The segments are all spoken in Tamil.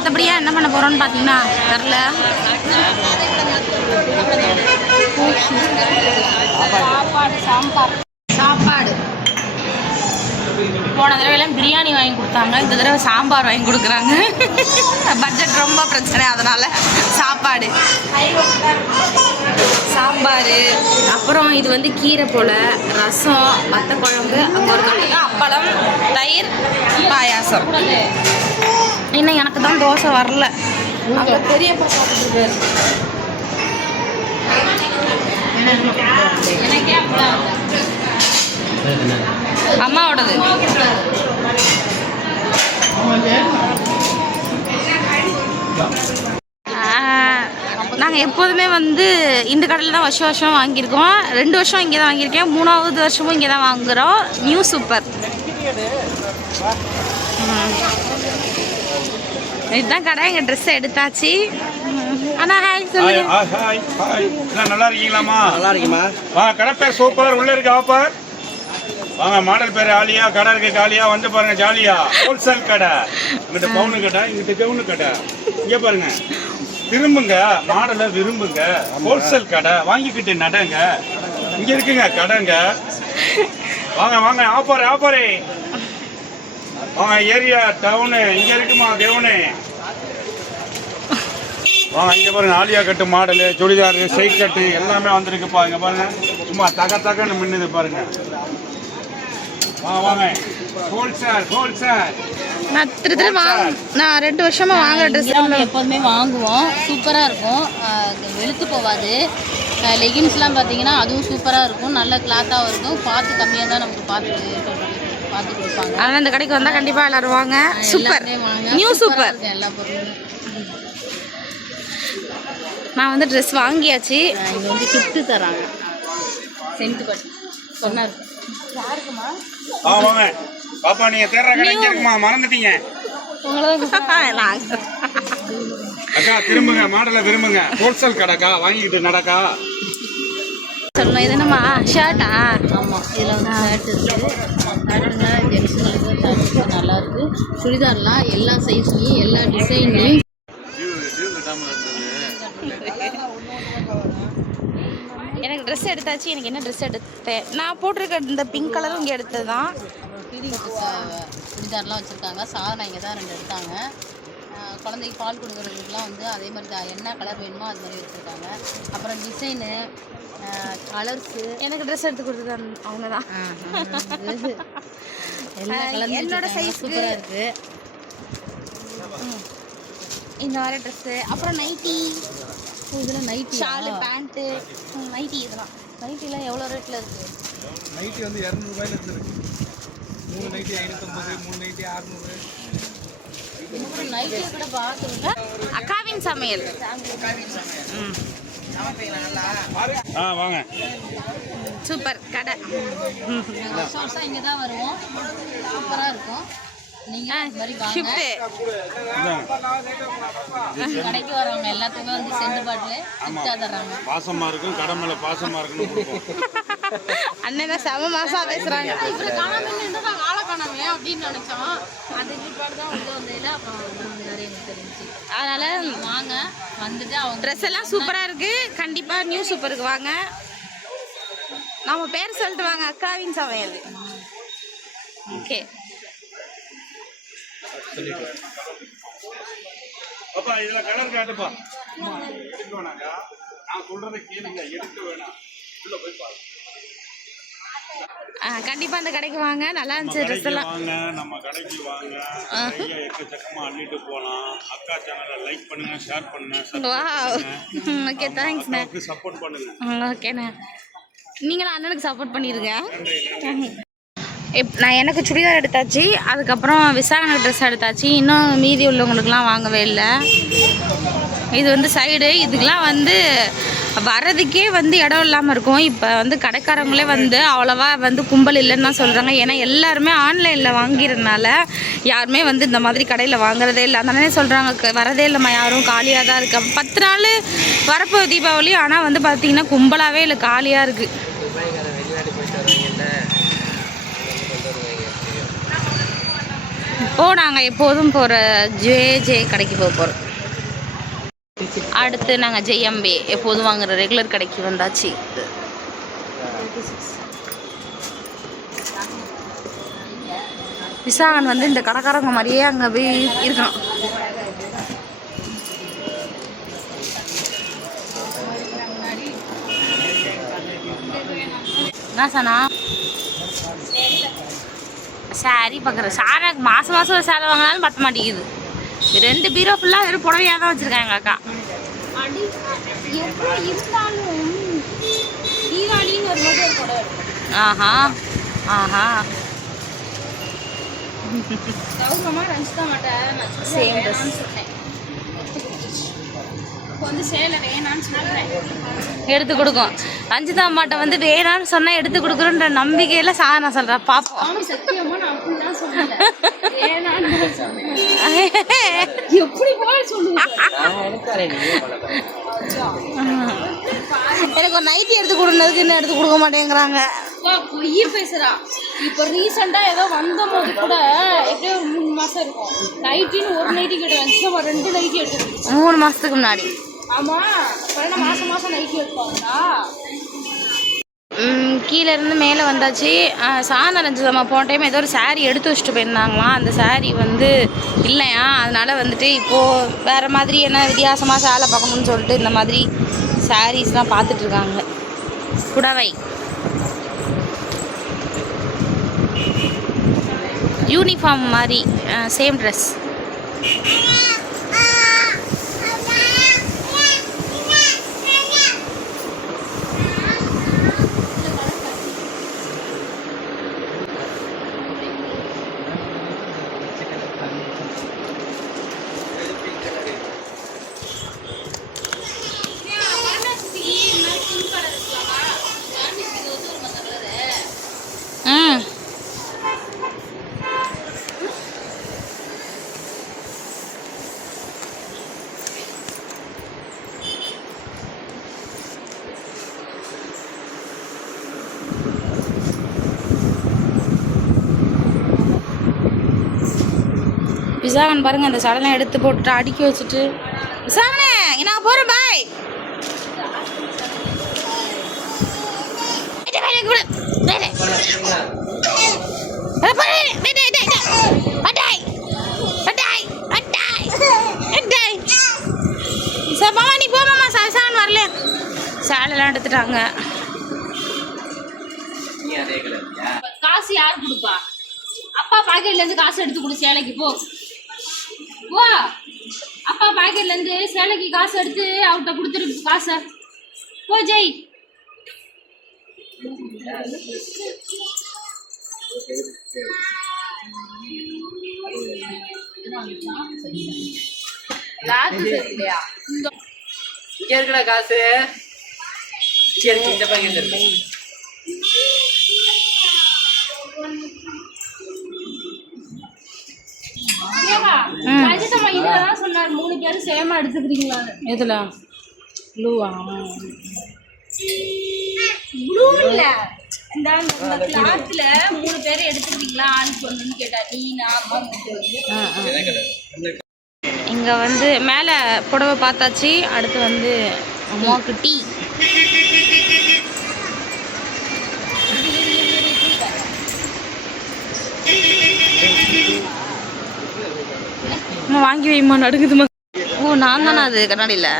அடுத்தபடியாக என்ன பண்ண போகிறோன்னு பார்த்தீங்கன்னா தெரில. சாப்பாடு போன தடவைலாம் பிரியாணி வாங்கி கொடுத்தாங்க, இந்த தடவை சாம்பார் வாங்கி கொடுக்குறாங்க. பட்ஜெட் ரொம்ப பிரச்சனை, அதனால் சாப்பாடு சாம்பார். அப்புறம் இது வந்து கீரை போல், ரசம், வத்த குழம்பு, அப்புறம் அப்பளம், தயிர், பாயாசம். இன்னும் எனக்கு தான் தோசை வரல, அங்கே பெரியப்பா சாப்பிட்டுருக்காரு. அம்மாவோடது. நாங்கள் எப்போதுமே வந்து இந்த கடையில் தான் வருஷம் வாங்கியிருக்கோம். 2 வருஷம் இங்கே தான் வாங்கியிருக்கேன், 3வது வருஷமும் இங்கே தான் வாங்குகிறோம். New super. இதுதான் கடை. எங்கள் ட்ரெஸ்ஸை எடுத்தாச்சு. அண்ணா ஹாய் சொல்லுங்க. Hi hi. நல்லா இருக்கீங்களாம்மா? நல்லா இருக்கீங்களா? கடை பேர் சூப்பர். உள்ள இருக்கு ஆஃபர். வாங்க, மாடல் பேர் ஆலியா, கடை இருக்கு காலியா, வந்து பாருங்க ஜாலியா. ஹோல்சேல் கடை. இங்கிட்ட பவுனு கடை, இங்கிட்ட கவுனு கடை. இங்கே பாருங்க, திரும்புங்க, மாடலை விரும்புங்க. ஹோல்சேல் கடை, வாங்கிக்கிட்டு நடங்க. இங்க இருக்குங்க கடைங்க. வாங்க வாங்க, ஆஃபர் ஆஃபரே. வாங்க, ஏரியா டவுனு இங்க இருக்குமா டவுனு. வாங்க, இங்கே பாருங்க, ஆலியா கட்டு மாடலு, சுடிதாரு, சைட் கட்டு எல்லாமே வந்திருக்குப்பா. இங்கே பாருங்க, சும்மா தகன்னு மின்னுது பாருங்க. வாங்க, ஹோல்சேல் ஹோல்சேல். நான் 2 வருஷமா வாங்குற ட்ரெஸ் எப்போதுமே வாங்குவோம். சூப்பராக இருக்கும், வெளுத்து போகாது. லெகின்ஸ்லாம் பார்த்தீங்கன்னா அதுவும் சூப்பராக இருக்கும், நல்ல கிளாத்தாகவும் இருக்கும். பார்த்து கம்மியாக தான் நமக்கு பார்த்து கொடுப்பாங்க. அதனால் இந்த கடைக்கு வந்தால் கண்டிப்பாக எல்லோரும் வாங்க. Super, new super. எல்லா பொருளும் நான் வந்து ட்ரெஸ் வாங்கியாச்சு. இங்கே வந்து கிஃப்ட்டு தராங்க. சென்ட் பட்டு சொன்னார். யாருக்குமா? வாங்க பாப்பா, நீங்க தேடுற கடை இங்க இருக்குமா? மறந்துட்டீங்க அக்கா. திரும்புங்க, மாடலை விரும்புங்க. ஹோல்சேல் கடைக்கா, வாங்கிக்கிட்டு நடக்கா. சொல்லணும். இது என்னம்மா ஷர்ட்டா? ஆமாம், இதில் வந்து ஷர்ட் இருக்குது. ஷர்ட்டுனா ஜென்ஸுங்களுக்கு ஷர்ட்டுக்கு நல்லாயிருக்கு. சுடிதார்லாம் எல்லா சைஸ்லேயும் எல்லா டிசைன்லேயும். எனக்கு ட்ரெஸ் எடுத்தாச்சு. எனக்கு என்ன ட்ரெஸ் எடுத்தேன்? நான் போட்டிருக்க இந்த பிங்க் கலரும் இங்கே எடுத்தது தான். சுடிதார்லாம் வச்சுருக்காங்க. சாதனை இங்கே தான் 2 எடுத்தாங்க. குழந்தைக்கு பால் கொடுக்குறதுக்குலாம் வந்து அதே மாதிரி தான், என்ன கலர் வேணுமோ அது மாதிரி வச்சுருக்காங்க. அப்புறம் டிசைனு, கலர்ஸு. எனக்கு ட்ரெஸ் எடுத்து கொடுத்தது அவங்க தான். எல்லா கலர் என்னோட சைஸ் சூப்பராக இருக்குது. இந்த மாதிரி ட்ரெஸ்ஸு, அப்புறம் நைட்டி, இதில் நைட்டி, ஷாலு, பேண்ட்டு, நைட்டி. இதெல்லாம் நைட்டிலாம் எவ்வளோ ரேட்டில் இருக்குது? நைட்டி வந்து 200 ரூபாயில இருக்குது. 3 நைட்டி 550, 3 நைட்டி 600. நைட்டியை கூட பார்த்துருங்க. அக்காவின் சமையல். வாங்க, சூப்பர் கடை. வருஷம் இங்கே தான் வருவோம். சூப்பராக இருக்கும். நீங்கள் இது மாதிரி வாங்க. கடைக்கு வரவங்க எல்லாத்துக்குமே வந்து செண்டு பாட்டில் கிஃப்டாக தர்றாங்க. பாசமா இருக்கும், கடை மேல பாசமா இருக்குன்னு. அண்ணன் தான் செம மாசா பேசுறாங்க. இவர் காணாமல் இருந்தால் நாங்கள் ஆளை காணாமே அப்படின்னு நினச்சோம். அது இப்படி தான் வந்து வந்ததில் அப்புறம் நிறைய எனக்கு தெரிஞ்சு. அதனால வாங்க, வந்துட்டு அவங்க ட்ரெஸ் எல்லாம் சூப்பராக இருக்கு. கண்டிப்பாக நியூ சூப்பருக்கு வாங்க. நம்ம பேர் சொல்லிட்டு வாங்க, அக்காவின் சமையல். ஓகே. பாப்பா, இதுல கலர் காட்டுப்பா. நான் சொல்றதை கேளுங்க, எடுக்க வேணாம். உள்ள போய் பாருங்க. கண்டிப்பாக அந்த கடைக்கு வாங்க. நல்லா இருந்துச்சு ட்ரெஸ் எல்லாம். வாங்க, நம்ம கடைக்கு வாங்க. நிறைய எக்கச்சக்கமா அள்ளிட்டு போகலாம். அக்கா சேனலை லைக் பண்ணுங்க, ஷேர் பண்ணுங்க. Wow, okay, தேங்க்ஸ்ண்ணே. சப்போர்ட் பண்ணுங்க. ஓகேண்ணே, நீங்களும் அண்ணனுக்கு சப்போர்ட் பண்ணிடுங்க. நான் எனக்கு சுடிதார் எடுத்தாச்சு. அதுக்கப்புறம் விசாரணை ட்ரெஸ் எடுத்தாச்சு. இன்னும் மீதி உள்ளவங்களுக்குலாம் வாங்கவே இல்லை. இது வந்து சைடு, இதுக்கெலாம் வந்து வரதுக்கே வந்து இடம் இல்லாமல் இருக்கும். இப்போ வந்து கடைக்காரங்களே வந்து அவ்வளோவா வந்து கும்பல் இல்லைன்னு தான் சொல்கிறாங்க. ஏன்னா எல்லாருமே ஆன்லைனில் வாங்கிறதுனால யாருமே வந்து இந்த மாதிரி கடையில் வாங்குறதே இல்லை. அதனாலே சொல்கிறாங்க வரதே இல்லைம்மா, யாரும் காலியாக தான் இருக்குது. 10 நாள் வரப்போ தீபாவளி, ஆனால் வந்து பார்த்திங்கன்னா கும்பலாகவே இல்லை, காலியாக இருக்குது. இப்போது நாங்கள் எப்போதும் போகிற ஜே கடைக்கு போகிறோம். அடுத்து நாங்கள் ஜெயம்பே எப்போதும் வாங்குகிற ரெகுலர் கடைக்கு வந்தாச்சு. விசாகன் வந்து இந்த கடைக்காரங்க மாதிரியே அங்கே போய் இருக்கான். என்ன சொன்னா சாரி பார்க்குறேன். சாரை மாதம் ஒரு சேலை வாங்கினாலும் பத்த மாட்டேங்குது. 2 பீரோ ஃபுல்லாக வெறும் புடவையாக தான் வச்சுருக்காங்க எங்கள் அக்கா. ஆஹா ஆஹா சேம் ட்ரெஸ் எடுத்து கொடுக்கும். ரஞ்சிதா அம்மாட்ட வந்து வேணான்னு சொன்னா எடுத்து கொடுக்குறோன்ற நம்பிக்கையில சாதனை சொல்றா. பாப்போம். எனக்கு ஒரு நைட்டி எடுத்து கொடுனதுக்கு இன்னும் எடுத்து கொடுக்க மாட்டேங்கிறாங்க. பொய்ய பேசுறா. இப்ப ரீசெண்டா ஏதோ வந்த போது கூட எப்படியோ ஒரு 3 மாசம் இருக்கும். நைட்டின்னு ஒரு நைட்டி கேட்டு 2 நைட்டி எடுத்து 3 மாசத்துக்கு முன்னாடி. ஆமா, மாசம் நைட்டி எடுப்பாங்களா? கீழே இருந்து மேலே வந்தாச்சு. சாயந்தரம் ரஞ்சிதம்மா போன டைம் ஏதோ ஒரு சாரீ எடுத்து வச்சுட்டு போயிருந்தாங்களாம். அந்த சாரீ வந்து இல்லையா, அதனால வந்துட்டு இப்போது வேறு மாதிரி என்ன வித்தியாசமாக சேலை பார்க்கணுன்னு சொல்லிட்டு இந்த மாதிரி சாரீஸ்லாம் பார்த்துட்ருக்காங்க. புடவை யூனிஃபார்ம் மாதிரி சேம் ட்ரெஸ். விசாகன் பாருங்க, அந்த சடலாம் எடுத்து போட்டுட்டு அடுக்கி வச்சுட்டு, விசாகனே நான் போகிறேன் பாய். நீ போமாம்மா, விசாகன் வரலையா? சேலைலாம் எடுத்துட்டாங்க. காசு யார் கொடுப்பா? அப்பா பாக்கெட்ல இருந்து காசு எடுத்து கொடு. சேலைக்கு போ. அப்பா பாக்கெட்ல இருந்து சேலைக்கு காசு எடுத்து அவர்கிட்ட கொடுத்துரு காசை. போ ஜெய். இங்க இருக்கிற காசு இந்த பாக்கெட்ல இருக்கு. சொன்னார் 3 பேரும் சேமா எடுத்துக்கிறீங்களா? எதுல? ப்ளூவா? ப்ளூ இல்ல, இந்த கிளாத்ல 3 பேரும் எடுத்துக்கிறீங்களா ஆளுக்கு ஒண்ணுன்னு கேட்டா. நீ இங்க வந்து மேலே புடவை பார்த்தாச்சு. அடுத்து வந்து அம்மாவுக்கு டீ. அம்மா வாங்கி வைம்மா, நடுங்குதுமா. ஓ நான் தானே அது கண்ணாடியில்.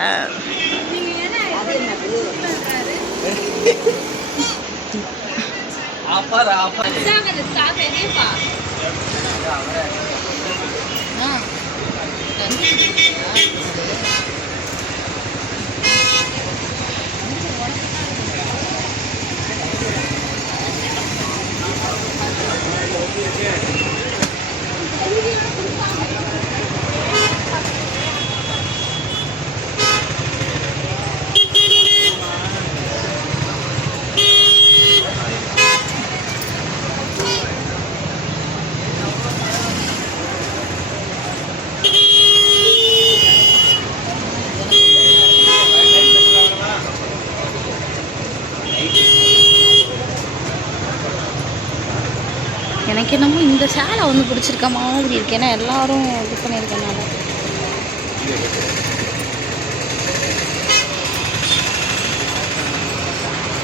வந்து பிடிச்சிருக்க மாதிரி இருக்கு, ஏன்னா எல்லாரும் இது பண்ணியிருக்கனால.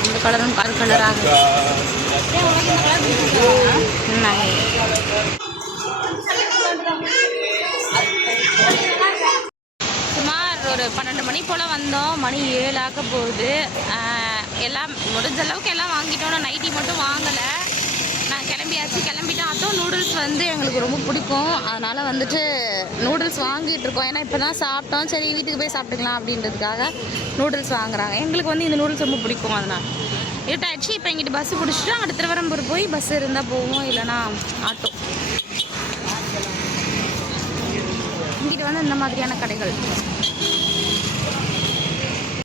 இந்த கலரும் கலர் கலராக சுமார் ஒரு 12 மணி போல் வந்தோம். மணி 7 ஆக போகுது. எல்லாம் முடிஞ்ச அளவுக்கு எல்லாம் வாங்கிட்டோம். நைட்டி மட்டும் வாங்கலை. நான் கிளம்பிட்டோம். அதுவும் நூடுல்ஸ் வந்து எங்களுக்கு ரொம்ப பிடிக்கும், அதனால் வந்துட்டு நூடுல்ஸ் வாங்கிட்டு இருக்கோம். ஏன்னா இப்போ தான் சாப்பிட்டோம், சரி வீட்டுக்கு போய் சாப்பிட்டுக்கலாம் அப்படின்றதுக்காக நூடுல்ஸ் வாங்குறாங்க. எங்களுக்கு வந்து இந்த நூடுல்ஸ் ரொம்ப பிடிக்கும். அதனால் இருட்டாயிடுச்சு. இப்போ எங்கிட்ட பஸ்ஸு பிடிச்சிட்டு அங்கே திருவரம்பூர் போய் பஸ் இருந்தால் போவோம், இல்லைனா ஆட்டோ. இங்கிட்ட வந்து இந்த மாதிரியான கடைகள்